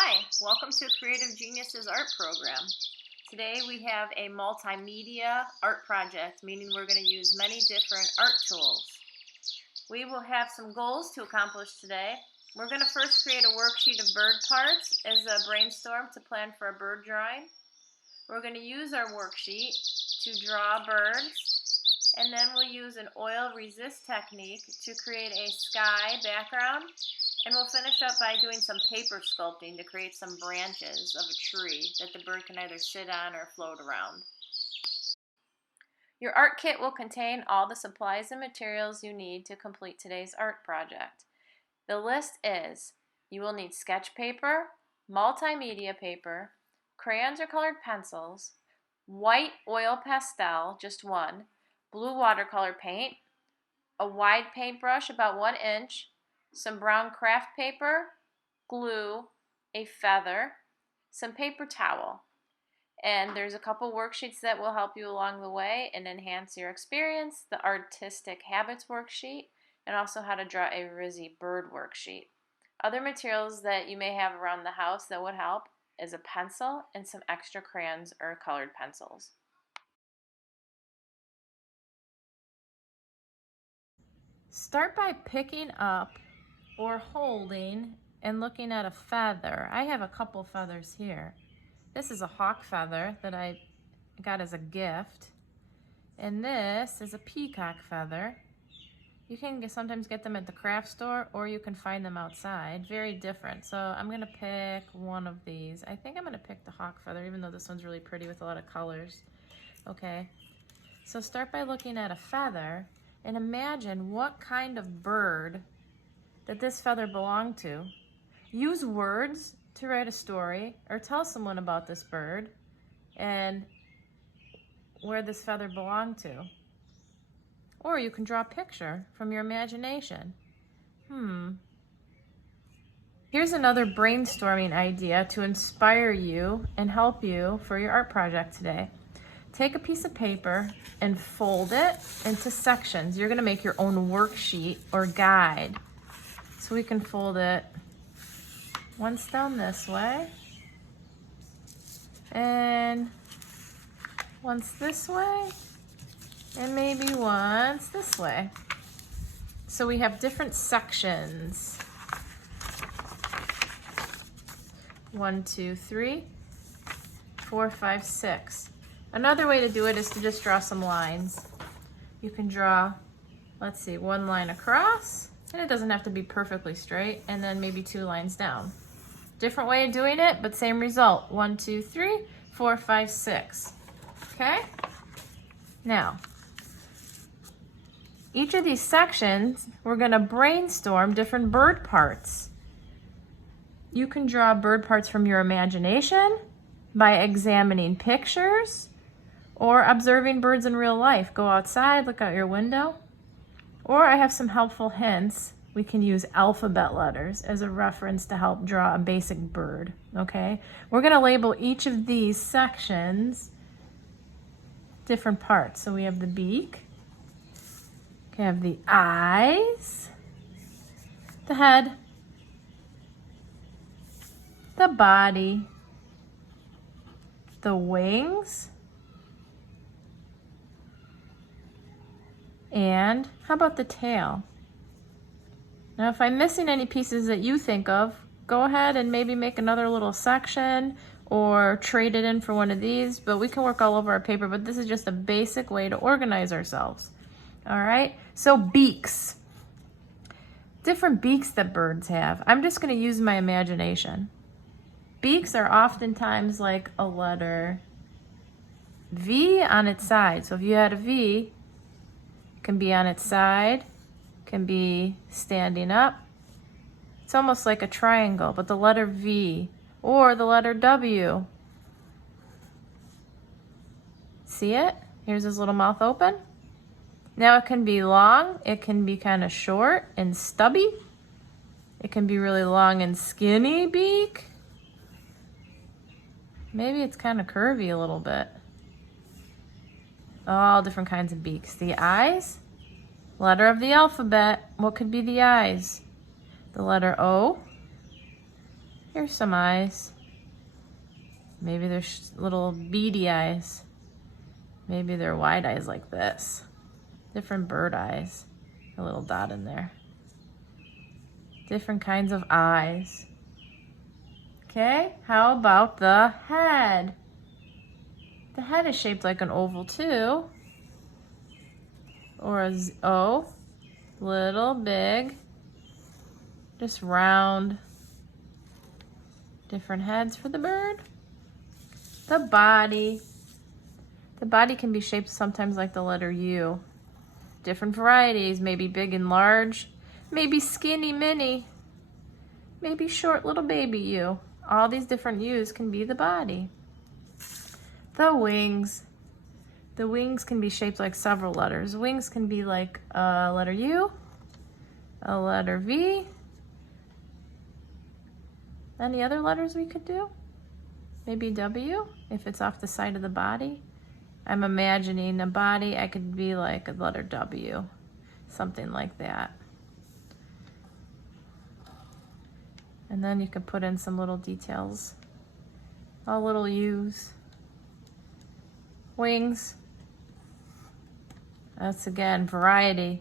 Hi, welcome to Creative Geniuses Art Program. Today we have a multimedia art project, meaning we're going to use many different art tools. We will have some goals to accomplish today. We're going to first create a worksheet of bird parts as a brainstorm to plan for a bird drawing. We're going to use our worksheet to draw birds, and then we'll use an oil resist technique to create a sky background. And we'll finish up by doing some paper sculpting to create some branches of a tree that the bird can either sit on or float around. Your art kit will contain all the supplies and materials you need to complete today's art project. The list is: you will need sketch paper, multimedia paper, crayons or colored pencils, white oil pastel, just one, blue watercolor paint, a wide paintbrush about 1 inch, some brown craft paper, glue, a feather, some paper towel. And there's a couple worksheets that will help you along the way and enhance your experience: the Artistic Habits worksheet and also how to draw a Rizzy bird worksheet. Other materials that you may have around the house that would help is a pencil and some extra crayons or colored pencils. Start by picking up or holding and looking at a feather. I have a couple feathers here. This is a hawk feather that I got as a gift, and this is a peacock feather. You can sometimes get them at the craft store, or you can find them outside. Very different. So I'm gonna pick one of these. I think I'm gonna pick the hawk feather, even though this one's really pretty with a lot of colors. Okay, so start by looking at a feather and imagine what kind of bird that this feather belonged to. Use words to write a story or tell someone about this bird and where this feather belonged to. Or you can draw a picture from your imagination. Here's another brainstorming idea to inspire you and help you for your art project today. Take a piece of paper and fold it into sections. You're gonna make your own worksheet or guide. So we can fold it once down this way, and once this way, and maybe once this way. So we have different sections. 1, 2, 3, 4, 5, 6. Another way to do it is to just draw some lines. You can draw, let's see, 1 line across, and it doesn't have to be perfectly straight, and then maybe 2 lines down. Different way of doing it, but same result. 1, 2, 3, 4, 5, 6. Okay? Now, each of these sections, we're gonna brainstorm different bird parts. You can draw bird parts from your imagination by examining pictures or observing birds in real life. Go outside, look out your window. Or I have some helpful hints. We can use alphabet letters as a reference to help draw a basic bird, okay? We're gonna label each of these sections different parts. So we have the beak, we have the eyes, the head, the body, the wings, and how about the tail? Now, if I'm missing any pieces that you think of, go ahead and maybe make another little section or trade it in for one of these, but we can work all over our paper, but this is just a basic way to organize ourselves. All right, so beaks. Different beaks that birds have. I'm just gonna use my imagination. Beaks are oftentimes like a letter V on its side. So if you had a V, it can be on its side, can be standing up. It's almost like a triangle, but the letter V or the letter W. See it? Here's his little mouth open. Now it can be long, it can be kind of short and stubby. It can be really long and skinny beak. Maybe it's kind of curvy a little bit. All different kinds of beaks. The eyes, letter of the alphabet. What could be the eyes? The letter O, Here's some eyes. Maybe they're little beady eyes. Maybe they're wide eyes like this. Different bird eyes. A little dot in there. Different kinds of eyes. Okay, how about the head? The head is shaped like an oval too. Or a O. Little, big. Just round. Different heads for the bird. The body. The body can be shaped sometimes like the letter U. Different varieties, maybe big and large, maybe skinny mini, maybe short little baby U. All these different U's can be the body. The wings. The wings can be shaped like several letters. Wings can be like a letter U, a letter V. Any other letters we could do? Maybe W, if it's off the side of the body. I'm imagining a body, I could be like a letter W, something like that. And then you could put in some little details, all little U's. Wings, that's again variety.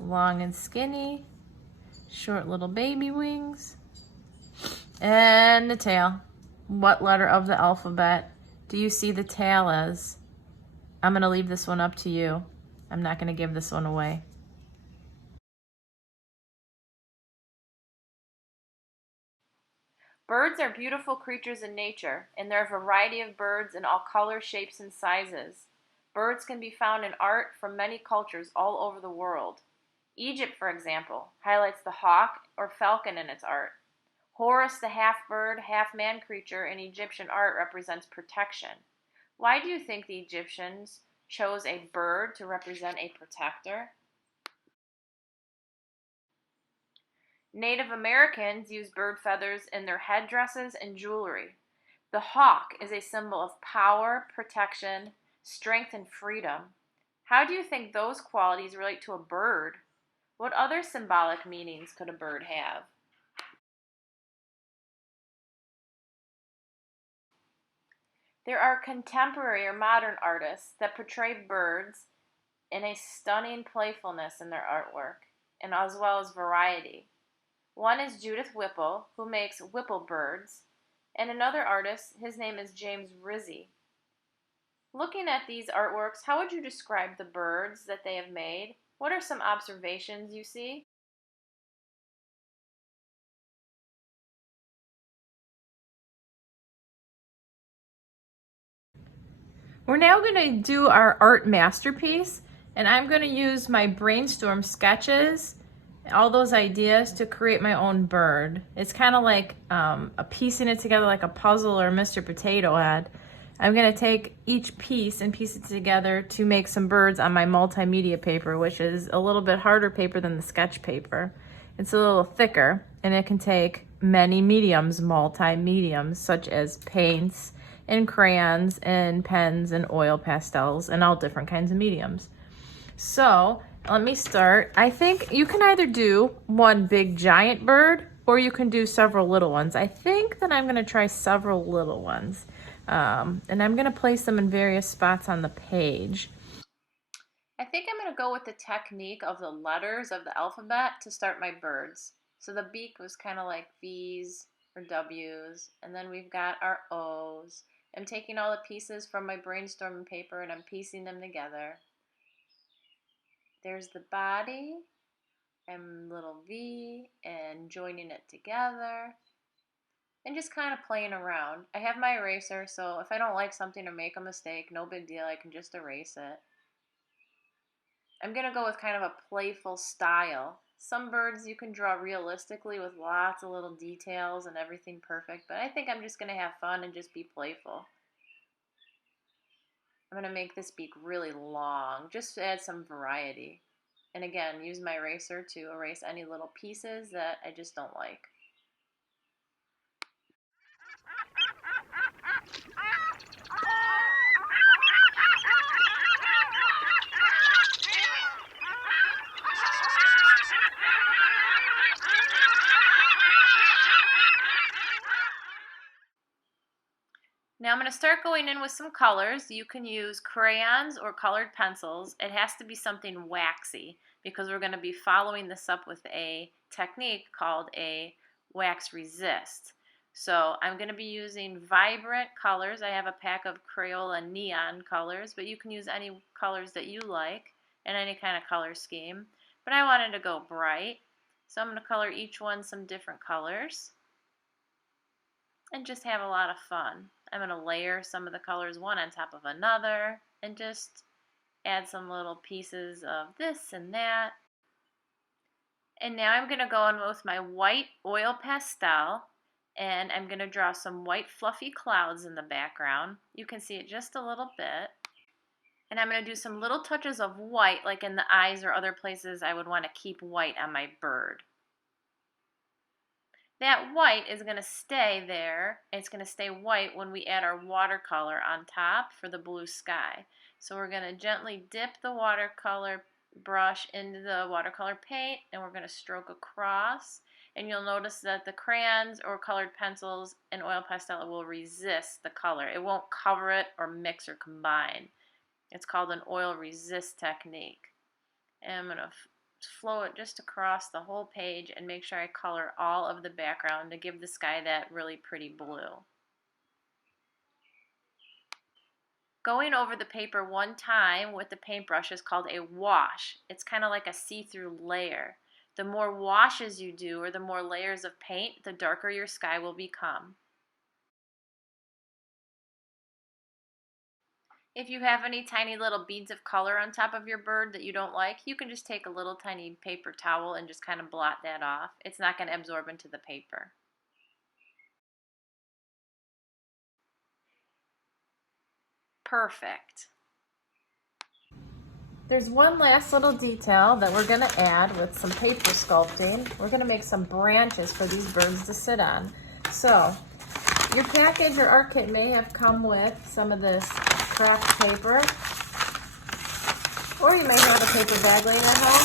Long and skinny, short little baby wings. And the tail. What letter of the alphabet do you see the tail as? I'm going to leave this one up to you. I'm not going to give this one away. Birds are beautiful creatures in nature, and there are a variety of birds in all colors, shapes, and sizes. Birds can be found in art from many cultures all over the world. Egypt, for example, highlights the hawk or falcon in its art. Horus, the half-bird, half-man creature in Egyptian art, represents protection. Why do you think the Egyptians chose a bird to represent a protector? Native Americans use bird feathers in their headdresses and jewelry. The hawk is a symbol of power, protection, strength, and freedom. How do you think those qualities relate to a bird? What other symbolic meanings could a bird have? There are contemporary or modern artists that portray birds in a stunning playfulness in their artwork, and as well as variety. One is Judith Whipple, who makes Whipple birds, and another artist, his name is James Rizzi. Looking at these artworks, how would you describe the birds that they have made? What are some observations you see? We're now going to do our art masterpiece, and I'm going to use my brainstorm sketches, all those ideas to create my own bird. It's kind of like a piecing it together like a puzzle or Mr. Potato Head. I'm going to take each piece and piece it together to make some birds on my multimedia paper, which is a little bit harder paper than the sketch paper. It's a little thicker, and it can take many mediums, multi-mediums, such as paints and crayons and pens and oil pastels and all different kinds of mediums. So let me start. I think you can either do one big giant bird or you can do several little ones. I think that I'm going to try several little ones. And I'm going to place them in various spots on the page. I think I'm going to go with the technique of the letters of the alphabet to start my birds. So the beak was kind of like V's or W's, and then we've got our O's. I'm taking all the pieces from my brainstorming paper and I'm piecing them together. There's the body and little V and joining it together and just kind of playing around. I have my eraser, so if I don't like something or make a mistake, no big deal, I can just erase it. I'm going to go with kind of a playful style. Some birds you can draw realistically with lots of little details and everything perfect, but I think I'm just going to have fun and just be playful. I'm going to make this beak really long, just to add some variety. And again, use my eraser to erase any little pieces that I just don't like. Now I'm going to start going in with some colors. You can use crayons or colored pencils. It has to be something waxy because we're going to be following this up with a technique called a wax resist. So I'm going to be using vibrant colors. I have a pack of Crayola neon colors, but you can use any colors that you like in any kind of color scheme. But I wanted to go bright, so I'm going to color each one some different colors and just have a lot of fun. I'm going to layer some of the colors one on top of another and just add some little pieces of this and that. And now I'm going to go in with my white oil pastel, and I'm going to draw some white fluffy clouds in the background. You can see it just a little bit. And I'm going to do some little touches of white, like in the eyes or other places I would want to keep white on my bird. That white is going to stay there. It's going to stay white when we add our watercolor on top for the blue sky. So we're going to gently dip the watercolor brush into the watercolor paint, and we're going to stroke across. And you'll notice that the crayons or colored pencils and oil pastel will resist the color. It won't cover it or mix or combine. It's called an oil resist technique. And I'm going to flow it just across the whole page and make sure I color all of the background to give the sky that really pretty blue. Going over the paper one time with the paintbrush is called a wash. It's kind of like a see-through layer. The more washes you do, or the more layers of paint, the darker your sky will become. If you have any tiny little beads of color on top of your bird that you don't like, you can just take a little tiny paper towel and just kind of blot that off. It's not going to absorb into the paper. Perfect. There's one last little detail that we're going to add with some paper sculpting. We're going to make some branches for these birds to sit on. So your package or art kit may have come with some of this craft paper, or you may have a paper bag laying at home.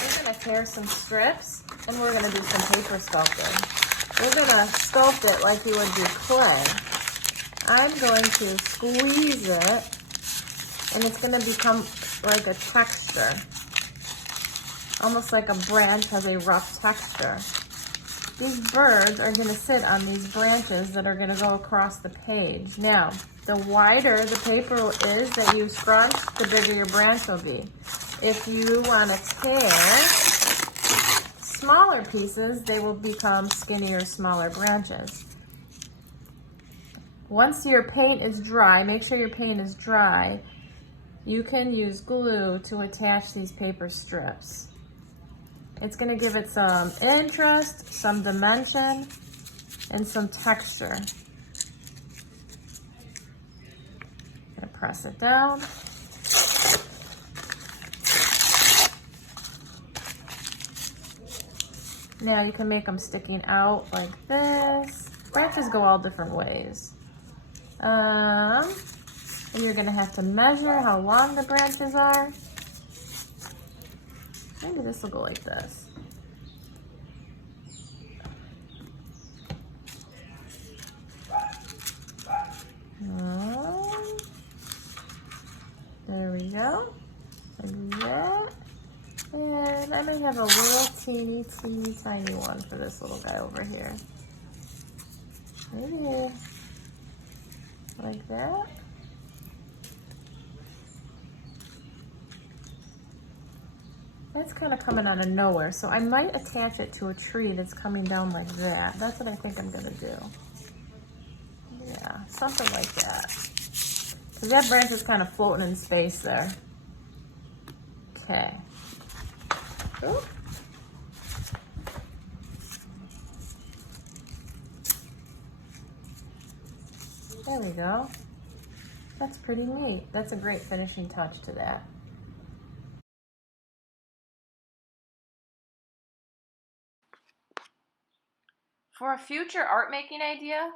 We're going to tear some strips and we're going to do some paper sculpting. We're going to sculpt it like you would do clay. I'm going to squeeze it and it's going to become like a texture, almost like a branch has a rough texture. These birds are going to sit on these branches that are going to go across the page. Now, the wider the paper is that you scrunch, the bigger your branch will be. If you want to tear smaller pieces, they will become skinnier, smaller branches. Once your paint is dry, make sure your paint is dry, you can use glue to attach these paper strips. It's going to give it some interest, some dimension, and some texture. I'm going to press it down. Now you can make them sticking out like this. Branches go all different ways. And you're going to have to measure how long the branches are. Maybe this will go like this. There we go. Like that. And I may have a little teeny tiny one for this little guy over here. Maybe like that. That's kind of coming out of nowhere, so I might attach it to a tree that's coming down like that. That's what I think I'm going to do. Yeah, something like that. Because that branch is kind of floating in space there. Okay. Ooh. There we go. That's pretty neat. That's a great finishing touch to that. For a future art making idea,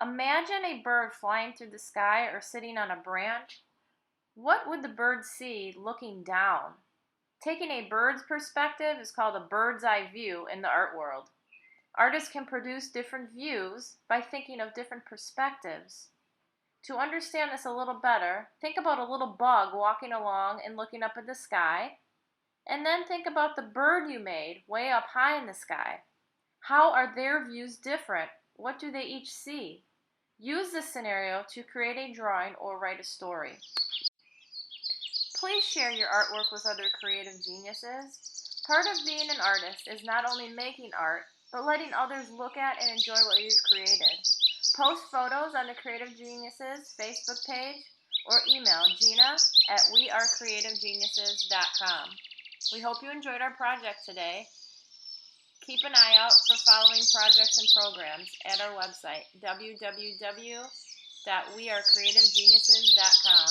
imagine a bird flying through the sky or sitting on a branch. What would the bird see looking down? Taking a bird's perspective is called a bird's eye view in the art world. Artists can produce different views by thinking of different perspectives. To understand this a little better, think about a little bug walking along and looking up at the sky, and then think about the bird you made way up high in the sky. How are their views different? What do they each see? Use this scenario to create a drawing or write a story. Please share your artwork with other creative geniuses. Part of being an artist is not only making art, but letting others look at and enjoy what you've created. Post photos on the Creative Geniuses Facebook page or email gina@wearecreativegeniuses.com. We hope you enjoyed our project today. Keep an eye out for following projects and programs at our website, www.wearecreativegeniuses.com.